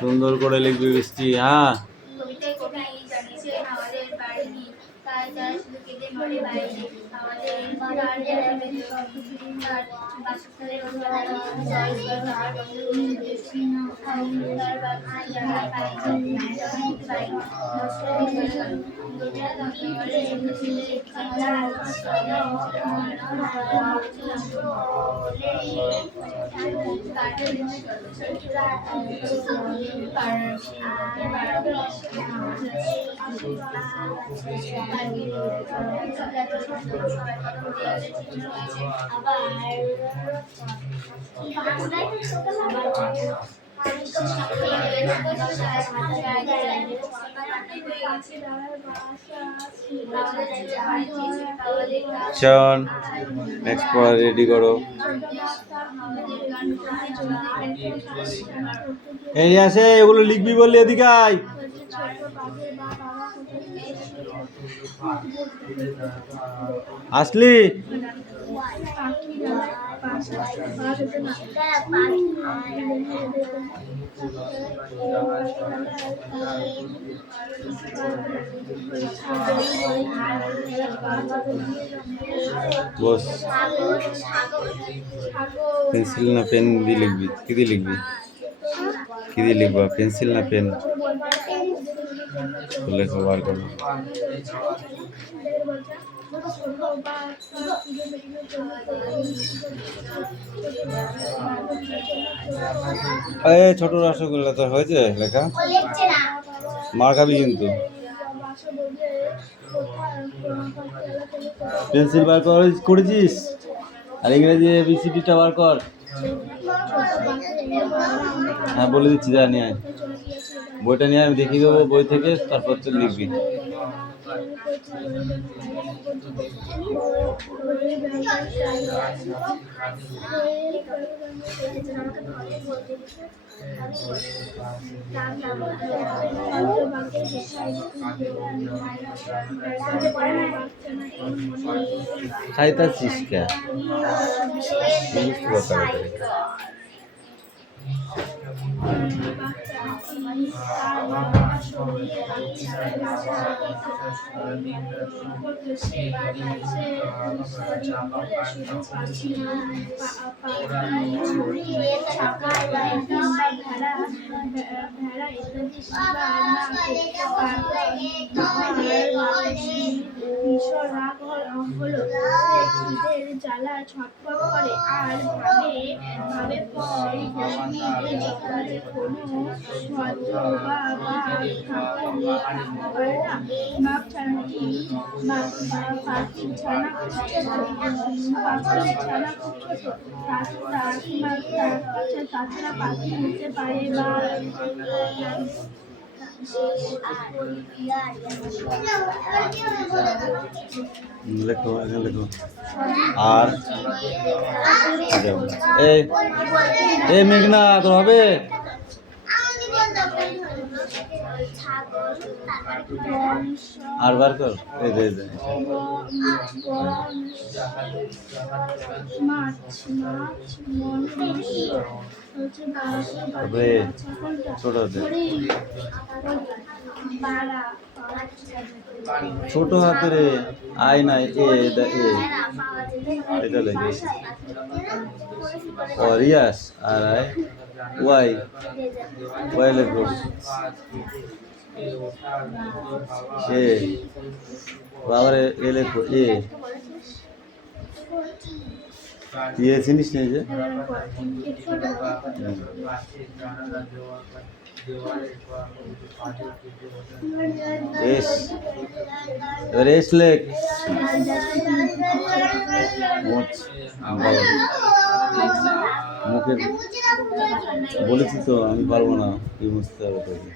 সুন্দর করে লিখবি বৃষ্টি। হ্যাঁ, কবিতায় কবি জানিয়েছেন আমাদের বাড়ি নেই, তাই তারা শুধু কেঁদে মরে বাইরে। আমাদের বাসস্থানের চল নেক্সট পড়া রেডি করো। এই আছে, এগুলো লিখবি বললি, এদিকে আয়। আসলি? বস, পেন্সিল না পেন দিয়ে লিখবি? কি দিয়ে লিখবি? কি দিয়ে লিখবা, পেন্সিল না পেন? লেখা বার করো। ছোট রসগোল্লা তোর হয়েছে লেখা? মার খাবি কিন্তু। পেন্সিল বার করেছিস? আর ইংরেজি এবিসিডিটা বার কর। হ্যাঁ, বলে দিচ্ছি, যা নিয়ে আয়। বইটা নিয়ে আমি দেখিয়ে দেবো, বই থেকে তারপর তুই লিখবি। খাইতাছিস কে? বুঝতে পারছি। জ্বালা ছটফট করে আর ভাবে পর কোনো ভদ্র বা বাপ ছানাটি পাখির ছানা খুব ছোট, তাছাড়া পাখি উঠতে পারে বা লেখো, লেখো। আর এই মেঘনা, তোর হবে? আর বার কর। ছোট ছোট হাতের আই নাই, এটা লেগে রিয়াস। আর আই ওয়াই লেখো। আবার এ লেখো, চিনিস নেই যে রেস লেখ। মুখে বলেছি তো, আমি পারবো না, কি বুঝতে হবে তোকে।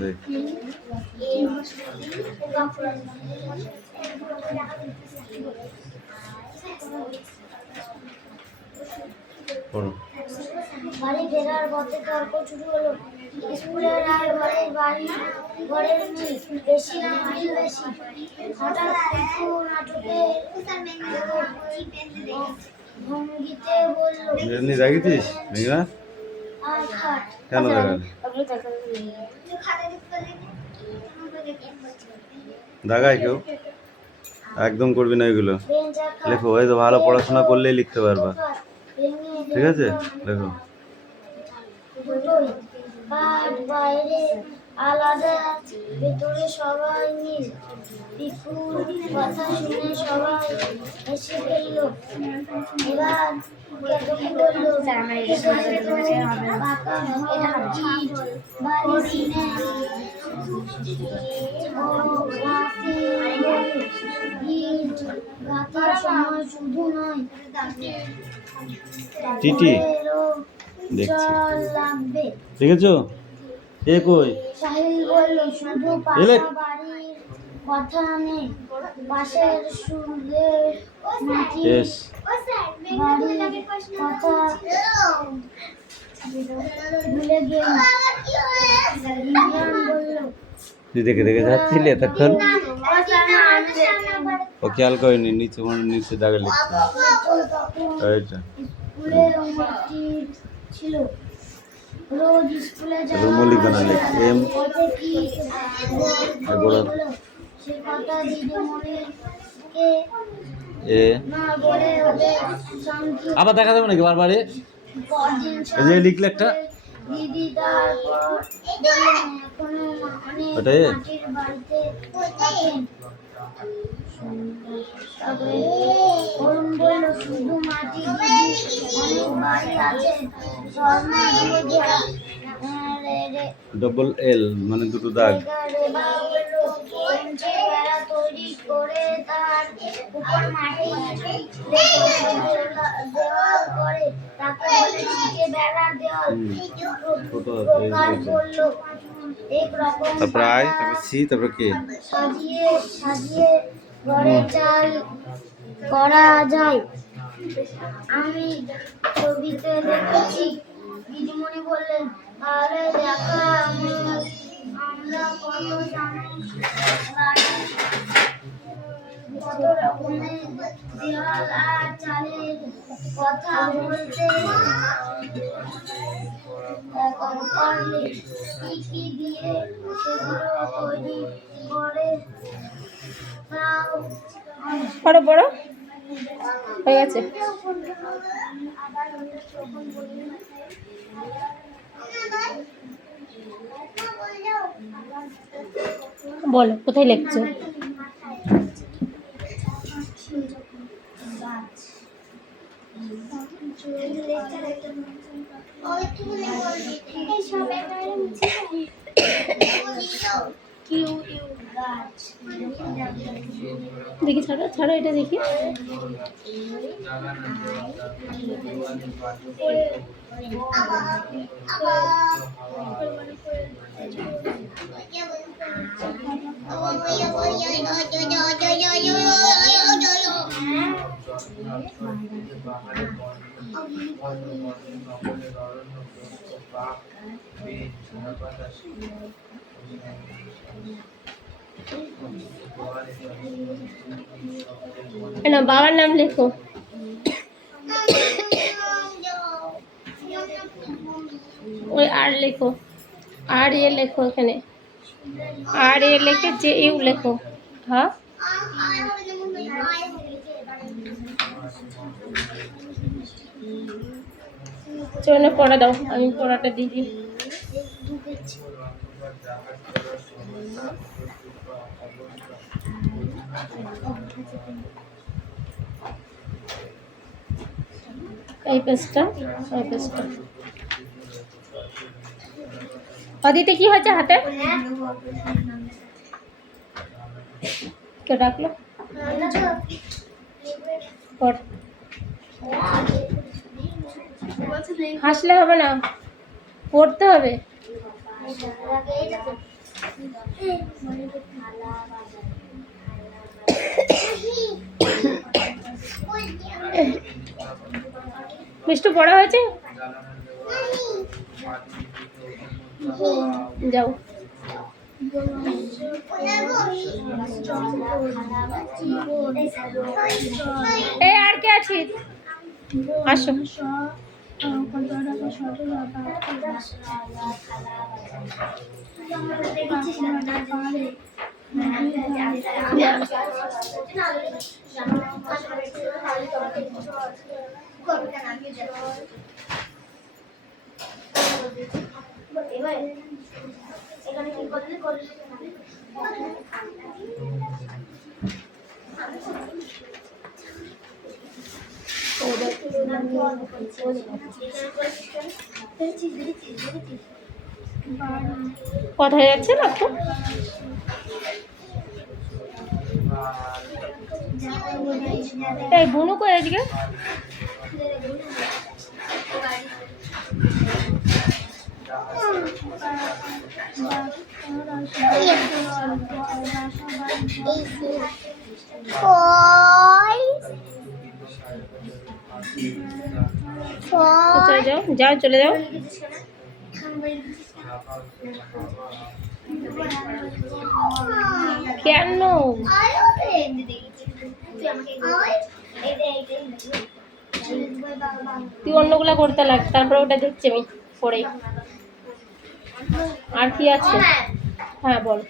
দেখ পড়ো। বাড়ি ফেরার পথে তর্ক শুরু হলো। স্কুলের আর ঘরের মিল বেশি না মিল বেশি। হঠাৎ পিকু নাটকের ভঙ্গিতে বলল, এমনি রাগিছিস মেঘনা? আর খাট। কেন দেখালি? দাগায় কেউ? একদম করবি না এগুলো। বেঞ্চ আর খাট লেখো, এই তো ভালো পড়াশোনা করলেই লিখতে পারবা। ভেঙে ঠিক আছে, লেখো। দুটোই কাঠ বাইরে আলাদা, ভেতরে সবাই মিল। পিকুর কথা শুনে সবাই হেসে ফেলল। এবার কেতকী বলল, পাকা ইট, বাড়ি ইট গাঁথার সময় শুধু নয়, টিটি ঘরেরও দেখছি, জল লাগবে। দেখেছো? এ কই? সাহিল বলল, শুধু এলে। পাকা বাড়ির কথা নেই, পাশের সুদের মাটির বেশ, বাড়ির কথা ভুলে গেল। ইমরান বলল, তুই দেখে দেখে যাচ্ছিলি এতক্ষণ? ও খেয়াল করেনি নিচে, নিচে দাগে লিখছে। তখন এইটা স্কুলে উপস্থিত ছিল। রোজ স্কুলে রুমও লিখবে না, লিখ এম পথে কি বলো। হলো সে কথা দিদিমণিকে এ না বলে ওদের শান্তি। আবার দেখা যাবে নাকি বারবারে? পরদিন এই যে লিখলে একটা, দিদি তারপর বললেন, এখনো অনেক ওটা এ? মাটির বাড়িতে থাকেন। তবে অরুণ বলল, শুধু মাটি দিদি, অনেক বাড়ি আছে স্বর্ণা দিয়ে ঘেরা। ডবল এল মানে দুটো দাগ। রেবা বলল, বেঞ্চে বেড়া তৈরি করে তার উপর মাটি দেওয়াল করে তাকে বলে ছিটে বেড়ার দেওয়াল। প্রকাশ বলল, একরকম তারপরে আয়, তারপরে সি, তারপরে কে? সাজিয়ে সাজিয়ে ঘরে চাল করা যায়। আমি ছবিতে দেখেছি। দিদিমণি বললেন, তাহলে দেখা আমরা কত রকমের দেওয়াল আর চালের কথা বলতে পারলে কি কি দিয়ে সেগুলো তৈরি করে তাও বড় বড় হয়ে গেছে। বলো কোথায় লিখছো? দেখি ছাড়ো ছাড়ো, এটা দেখি। না, বাবার নাম লেখো। ওই আর লেখো, আর এ লেখো এখানে, আর এ লেখে যে ইউ লেখো। হ্যাঁ, চলো পড়া দাও, আমি পড়াটা দিয়ে দিই। এই পেজটা, এই পেজটা। অদিতে কি হয়েছে হাতে? কে ডাকলো? পড়। হাসলে হবে না, পড়তে হবে। মিষ্টু পড়া হয়েছে? যাও। এই আর কে আছিস? আসো। এখানে কি করলে করলে কোথায় যাচ্ছে না তো? এই বুনু কই আজকে? চলে যাও, যাও চলে যাও। কেন? তুই অন্যগুলা করতে লাগ, তারপরে ওটা দেখছি আমি পরে। আর কি আছে? হ্যাঁ বল।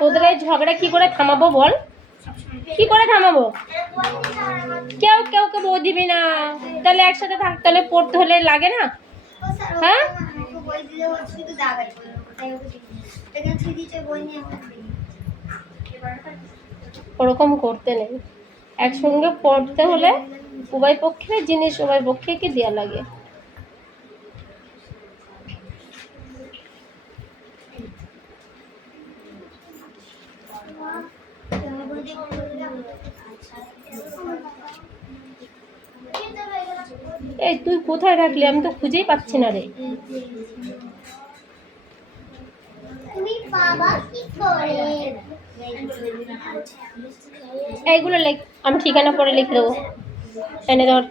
তোদের এই ঝগড়া কি করে থামাবো বল? কি করে থামাবো? কেউ কেউ কে বই দিবি না, তাহলে একসাথে থাকতে হলে পড়তে হলে লাগে না? হ্যাঁ ওরকম করতে নেই। একসঙ্গে পড়তে হলে উভয় পক্ষে জিনিস উভয় পক্ষে কি দেওয়া লাগে। এই তুই কোথায় রাখলি? আমি তো খুঁজেই পাচ্ছি না রে। এইগুলো লেখ, আমি ঠিকানা পরে লিখে দেবো। এনে ধর।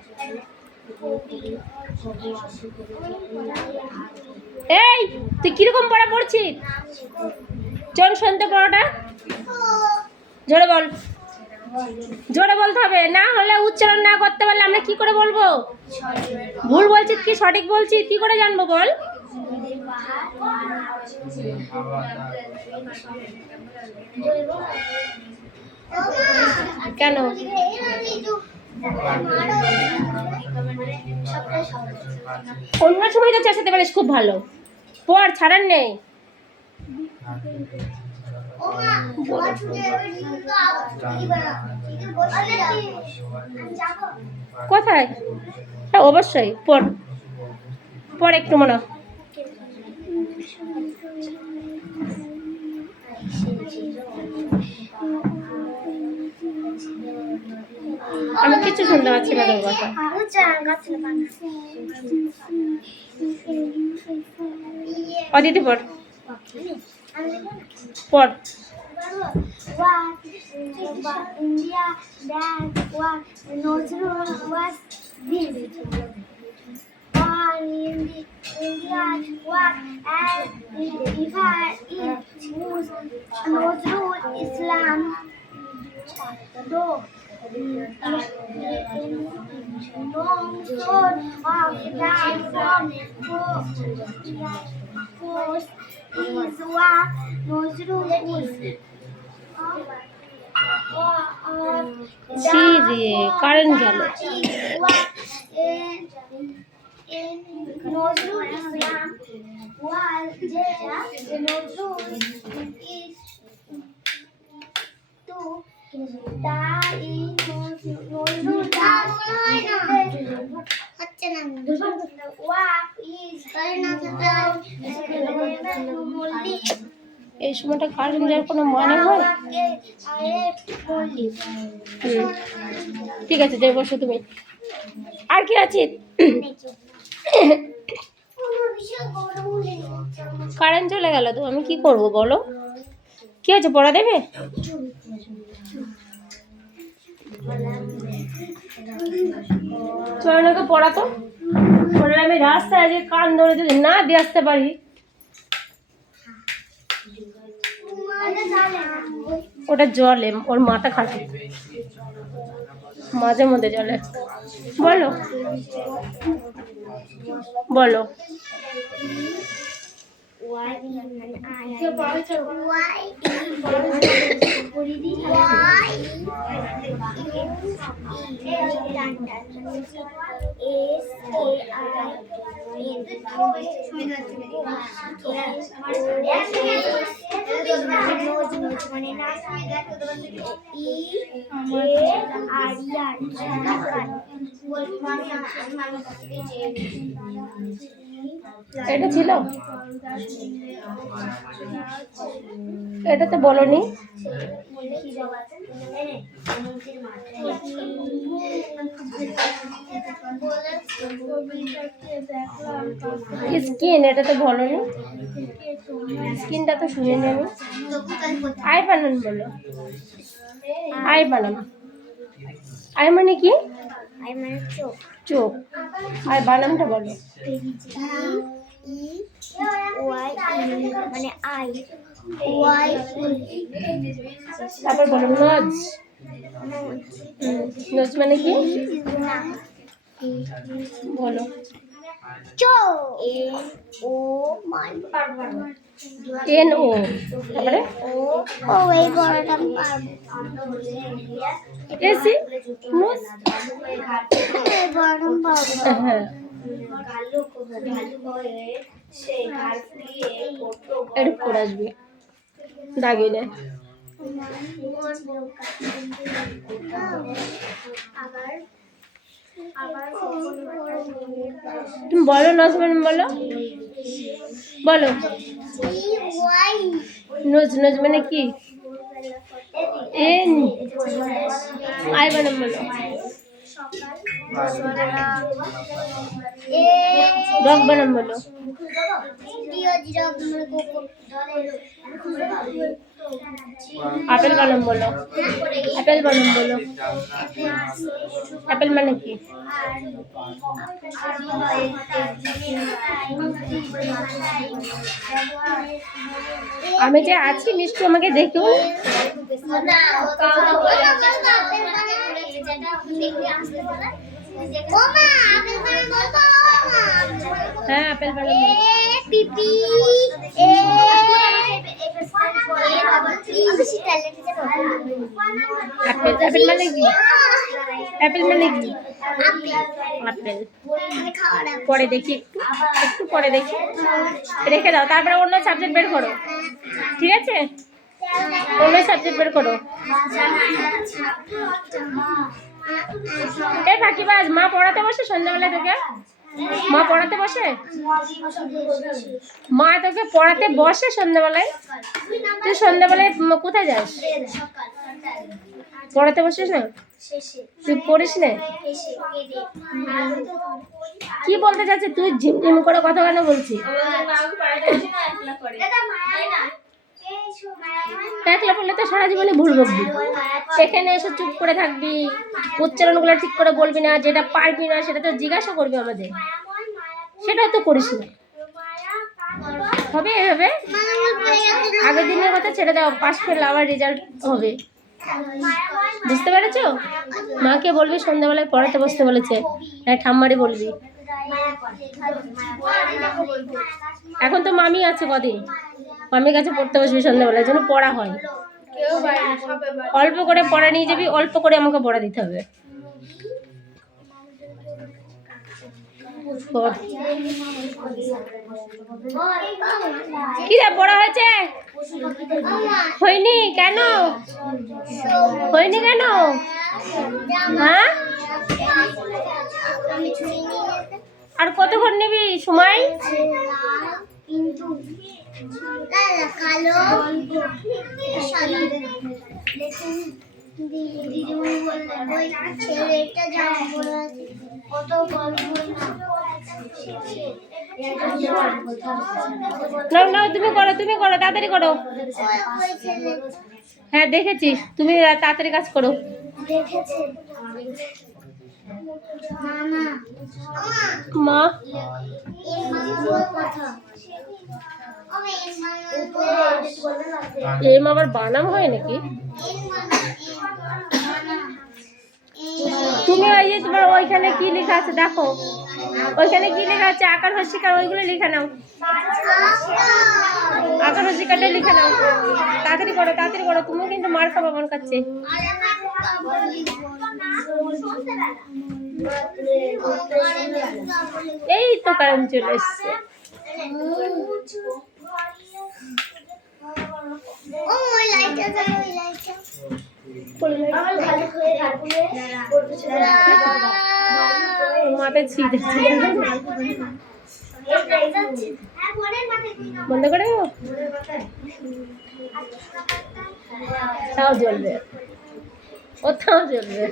এই তুই কিরকম পড়া পড়ছিস? চল শুনতে পড়াটা জোরে বল। জোরে বলতে হবে, না হলে উচ্চারণ না করতে পারলে আমরা কি করে বলবো? ভুল বলছিস কি সঠিক বলছিস কি করে জানবো বল? কেন? অন্য সময় তো চেষ্টাতে পারিস, খুব ভালো পড়, ছাড়ার নেই। কোথায়? হ্যাঁ অবশ্যই পড়, পড় একটু মনে। আমি কিছু শুনতে পাচ্ছি না তোর কথা। অদিতি পড়, পড়। India that was Nozrul was this. India was as divided was Nozrul Islam. Though long sword of that from force is what Nozrul is. ছি রে, কারেন্ট গেল। Nozrul Islam was Nozrul is to die Nozrul what is এই সময়টা current যাওয়ার কোনো মানে হয়? হুম, ঠিক আছে, যে বসো তুমি। আর কি আছে? কারেন্ট চলে গেল তো আমি কি করব বলো? কি আছে, পড়া দেবে? চয়নাকে পড়াতো, পড়লে আমি রাস্তায় আজকে কান ধরে যদি না দিয়ে আসতে পারি। ওটা জলে, ওর মাথা খাটে মাঝে মধ্যে জলে। বলো বলো। এটা ছিল, এটা তো বলনি। স্কিন, এটা তো বলনি। স্কিনটা তো শুনিনি আমি। আই বানান বলো। আই বানান। আই মানে কি? চোখ। আর বানানটা বলো। মানে আই ওয়াই। তারপর বলো নজ। নজ মানে কি বলো? এন ও, তারপরে ও এই বড়টা আমি পারবো। এসি নজ, এই বড়টা আমি পারবো। হ্যাঁ এরকম করে আসবে দাগিলে। তুমি বলো নজমান, বলো বলো। নজ, নজ মানে কি? এন আই বানাম বলো। রক বানাম বলো। আপেল বানাম বলো। অ্যাপেল বানাম বলো। অ্যাপেল মানে কি? আমি যে আছি নিশ্চয় আমাকে দেখো। হ্যাঁ আপেল বানাম বলো। আপেল, আপেল মানে কি? অ্যাপেল মানে কি? আপেল। পরে দেখি, একটু একটু পরে দেখি, রেখে দাও, তারপরে অন্য সাবজেক্ট বের করো, ঠিক আছে? অন্য সাবজেক্ট বের করো। এ ফাঁকিবাজ, মা পড়াতে বসে সন্ধ্যাবেলা তোকে? মা পড়াতে বসে? মা তোকে পড়াতে বসে সন্ধ্যাবেলায়? তুই সন্ধ্যাবেলায় কোথায় যাস? পড়াতে বসিস না? তুই পড়িস না? কি বলতে চাচ্ছিস তুই? ঝিমঝিম করে কথা কেন বলছিস? একলা পড়লে তো সারা জীবনে ভুল বকবি, সেখানে এসে চুপ করে থাকবি, উচ্চারণগুলো ঠিক করে বলবি না, যেটা পারবি না সেটা তো জিজ্ঞাসা করবি আমাদের, সেটা তো করিস না। হবে এভাবে? আগের দিনের কথা ছেড়ে দাও, পাস ফেল আবার রেজাল্ট হবে, বুঝতে পেরেছো? মাকে বলবি সন্ধ্যাবেলায় পড়াতে বসতে বলেছে, হ্যাঁ ঠাম্মারে বলবি। এখন তো মামি আছে কদিন, মামির কাছে পড়তে বসবি সন্ধ্যাবেলায়, যেন পড়া হয়। অল্প করে পড়া নিয়ে যাবি, অল্প করে আমাকে পড়া দিতে হবে। কি রে পড়া হয়েছে? হয়নি কেন? হয়নি কেন? হ্যাঁ, আর কতক্ষণ নিবি সময়? কিন্তু কালো সাদা দিদিমণি বললেন ওই ছেলেটা যা বলে কত গল্প না নাও নাও, তুমি করো তাড়াতাড়ি করো। ওই ছেলে হ্যাঁ দেখেছি, তুমি তাড়াতাড়ি কাজ করো। দেখেছে মামা মা এর মামার কথা এম আবার বানাম হয় নাকি? তুমি ওই যে তোমার ওইখানে কি লেখা আছে দেখো, ওইখানে কি লেখা আছে আকার হস্যিকার, ওইগুলো লিখে নাও। আকার হস্যিকারটা লিখে নাও, তাড়াতাড়ি করো, তুমি কিন্তু মার খাবো আমার কাছে। এই তো কারণ চলে এসছে। মাথায় ছিঁড়ে বন্ধ করে দেবো? তাও জ্বলবে, ও তাও জ্বলবে,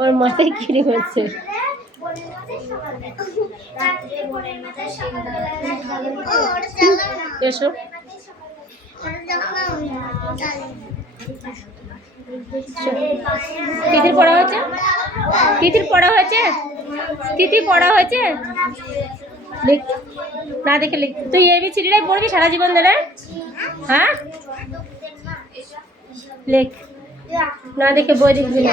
ওর মাথায় কিনে হচ্ছে। এসো, তিথির পড়া হয়েছে, তিথি পড়া হয়েছে। লিখ, না দেখে লিখ। তুই ABCDটাই পড়বি সারা জীবন ধরে? হ্যাঁ লেখ, না দেখে বই দেখবি না।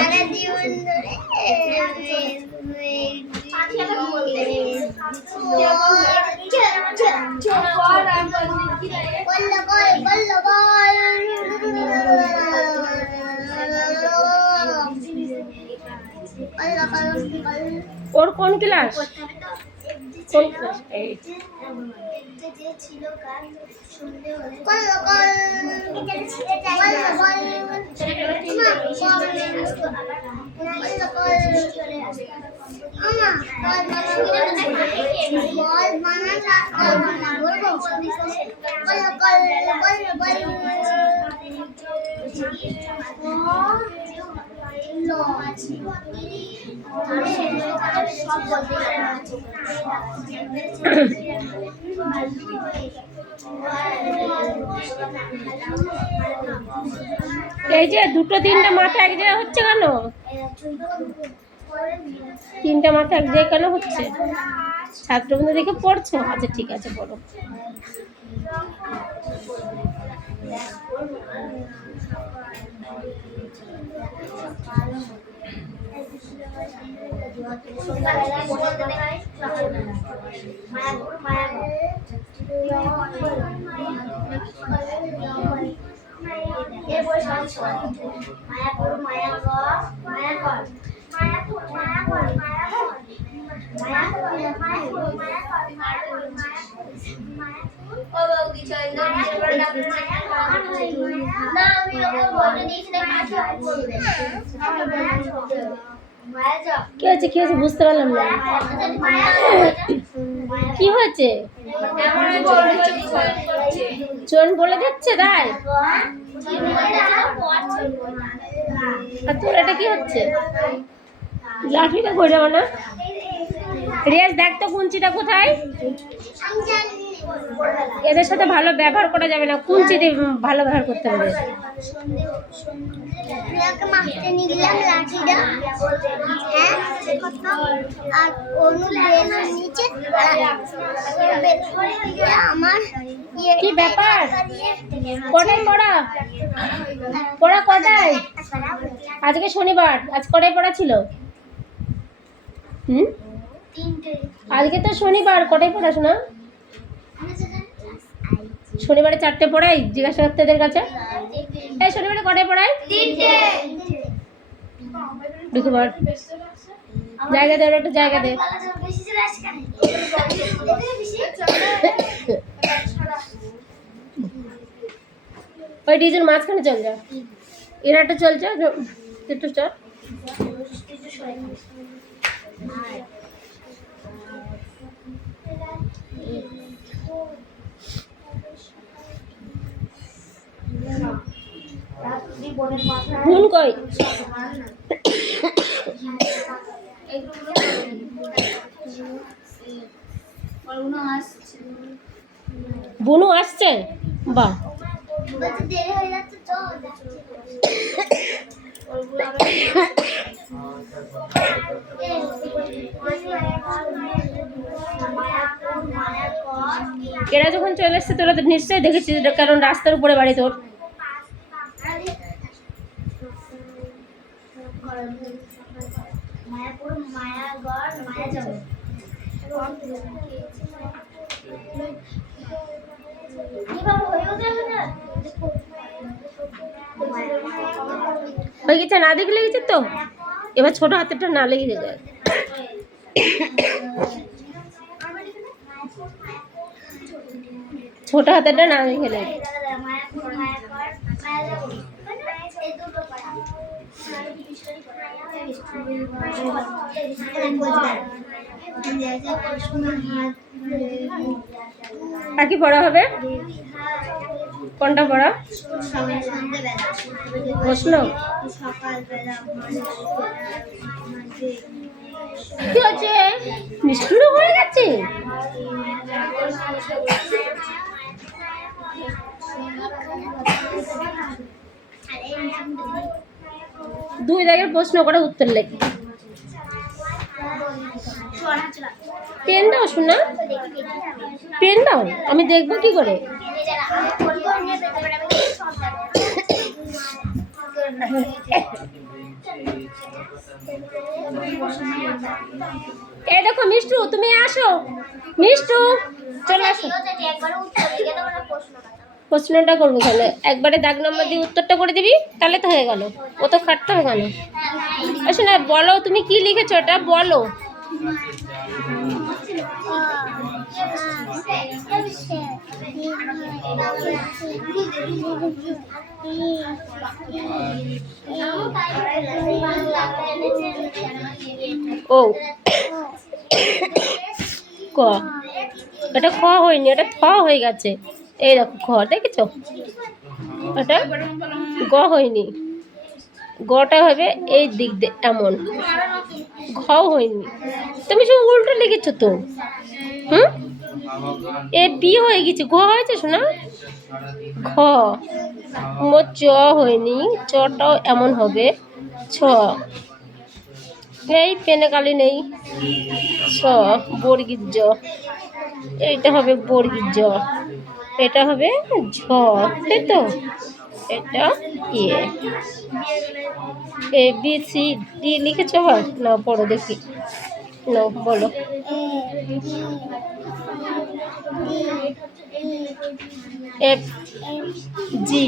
ওর কোন ক্লাস? কোন ক্লাস? 8। এই যে দুটো তিনটা মাথা এক জায়গায় হচ্ছে কেন? তিনটা মাথা এক জায়গায় কেন হচ্ছে? ছাত্রবৃন্দ দেখে পড়ছো? আচ্ছা ঠিক আছে, পড়ো। কি হয়েছে বুঝতে পারলাম না। কি হয়েছে? চোন বলে দিচ্ছে তাই? আর তোর এটা কি হচ্ছে? লাঠিটা করে যাবো না? রিয়াজ দেখ তো কুঞ্চিটা কোথায়? এদের সাথে ভালো ব্যবহার করা যাবে না, কুঞ্চি দিয়ে ভালো ব্যবহার করতে হবে। কি ব্যাপার? কটায় পড়া কটায়? আজকে শনিবার, আজ কটায় পড়া ছিল? আজকে তো শনিবার, কটায় পড়াশোনা? শনিবারে 4টে পড়াই? জিজ্ঞাসা করতে এদের কাছে। এই শনিবারে কটায় পড়াই? 3টে। ঢুকে পড়, জায়গা দে, একটু জায়গা দে। ওই ডিজের মাঝখানে চল যা, এরা একটা চলছে একটু চল। বোন কই? বুনু আসছে? বাহ, দেরি হয়ে যাচ্ছে তো এরা যখন চলে এসছে তোরা তো নিশ্চয়ই দেখেছিস, কারণ রাস্তার উপরে বাড়ি তোর। মায়াপুর মায়াগড় মায়া যাবে হয়ে গেছে, না দেখে লেগেছে তো। এবার ছোট হাতেরটা না লেগে যাবে। ছোট হাতেরটা না দেখে লেগে। মায়াপুর মায়াগড় মায়া যাবে এই দুটো পাড়া আর কি পড়া হবে? কোনটা পড়া? প্রশ্ন কি হচ্ছে? মিষ্টিরও হয়ে গেছে। দুই দাগের প্রশ্ন করে উত্তর লেখে। পেন দাও শোনা, পেন দাও, আমি দেখবো কি করে। এই দেখো মিষ্টু, তুমি আসো। মিষ্টু চলে আসো। প্রশ্নটা করবো তাহলে, একবারে দাগ নম্বর দিয়ে উত্তরটা করে দিবি, তাহলে তো হয়ে গেল। ও তো খাটতে হবে কেন? আচ্ছা না, বলো তুমি কি লিখেছো, ওটা বলো। ও ক, এটা খ হয়নি, এটা থ হয়ে গেছে। এই দেখো খ, দেখেছো? এটা গ হয়নি, গটা হবে এই দিক দিয়ে এমন, ঘ হয়নি। তুমি সব উল্টো লিখেছো তো। হুম, এ পি হয়ে গেছে, ঘ হয়েছে শোনা। ঘ মোট চ হয়নি, চটাও এমন হবে। ছ, এই পেনে কালি নেই। ছ বর্গীর জ, এইটা হবে বর্গীর জ, এটা হবে ঝ, তাই তো? এটা এ বি সি ডি লিখেছো? না পড়ো দেখি, না বলো। F G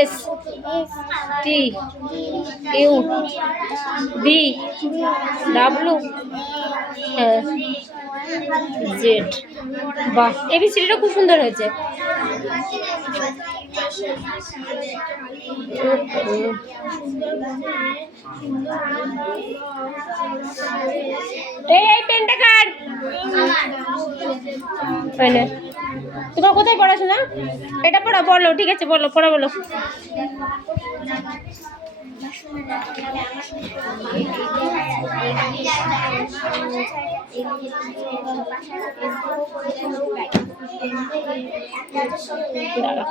S T U B W, হ্যাঁ জেড। বাহ, এবিসিডিটা খুব সুন্দর হয়েছে। এই পেনটা কার? তোমার কোথায় পড়াশোনা? এটা পড়া, বলো। ঠিক আছে বলো, পড়া বলো। দাঁড়া।